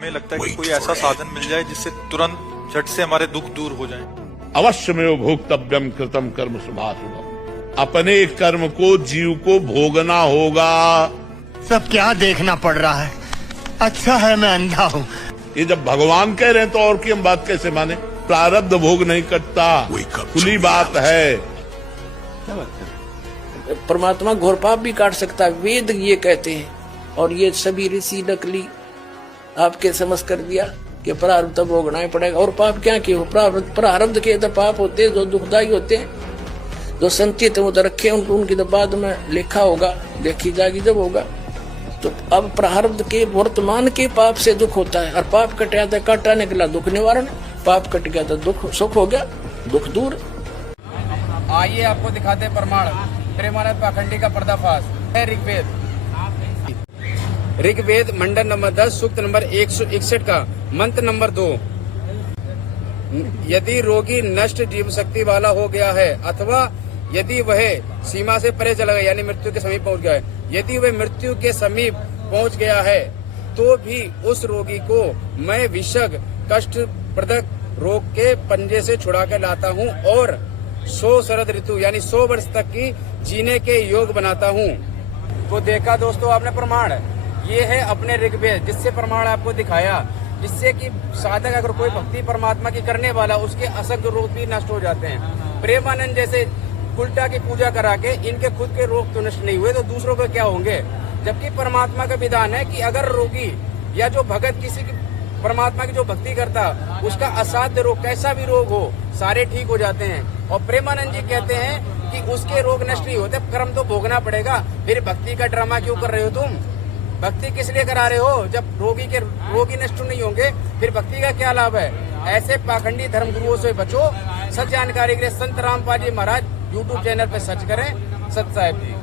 हमें लगता है कि कोई ऐसा साधन मिल जाए जिससे तुरंत झट से हमारे दुख दूर हो जाएं। अवश्यमेव भोक्तव्यम कृतम कर्म शुभाशुभम। अपने कर्म को जीव को भोगना होगा। सब क्या देखना पड़ रहा है? अच्छा है मैं अंधा हूँ। ये जब भगवान कह रहे हैं तो और की हम बात कैसे माने? प्रारब्ध भोग नहीं कटता, खुली बात है। परमात्मा घोर पाप भी काट सकता है, वेद ये कहते हैं। और ये सभी ऋषि नकली आपके समझ कर दिया कि प्रारब्ध तो भोगना ही पड़ेगा। और पाप क्या क्यों? प्रारब्ध के तो पाप होते हैं जो दुखदायी होते हैं, जो संचित वो तो रखे उनको, उनकी तो बाद में लिखा होगा, देखी जाएगी जब होगा। तो अब प्रारब्ध के वर्तमान के पाप से दुख होता है, और पाप कट गया तो काटा निकला दुख निवारण, पाप कट गया तो दुख सुख हो गया, दुख दूर। आइए आपको दिखाते हैं प्रमाण प्रेमानंद पाखंडी का पर्दाफाश है। ऋग्वेद मंडल नंबर 10 सूक्त नंबर 161 का मंत्र नंबर 2। यदि रोगी नष्ट जीव शक्ति वाला हो गया है अथवा यदि वह सीमा से परे चला गया यानी मृत्यु के समीप पहुंच गया है, यदि वह मृत्यु के समीप पहुंच गया है तो भी उस रोगी को मैं विषग कष्टप्रदक रोग के पंजे से छुड़ा कर लाता हूं और 100 शरद ऋतु यानी 100 वर्ष तक की जीने के योग बनाता हूं। तो देखा दोस्तों आपने प्रमाण, ये है अपने ऋग्वेद, जिससे प्रमाण आपको दिखाया, जिससे कि साधक अगर कोई भक्ति परमात्मा की करने वाला उसके असंख्य रोग भी नष्ट हो जाते हैं। प्रेमानंद जैसे उल्टा की पूजा करा के इनके खुद के रोग तो नष्ट नहीं हुए तो दूसरों के क्या होंगे? जबकि परमात्मा का विधान है कि अगर रोगी या जो भगत किसी की परमात्मा की जो भक्ति करता उसका असाध्य रोग कैसा भी रोग हो सारे ठीक हो जाते हैं। और प्रेमानंद जी कहते हैं कि उसके रोग नष्ट नहीं होते, कर्म तो भोगना पड़ेगा। फिर भक्ति का ड्रामा क्यों कर रहे हो तुम? भक्ति किस लिए करा रहे हो? जब रोगी नष्ट नहीं होंगे फिर भक्ति का क्या लाभ है? ऐसे पाखंडी धर्म गुरुओं से बचो। सच जानकारी के लिए संत रामपाल जी महाराज यूट्यूब चैनल पे सर्च करें। सत साहिब जी।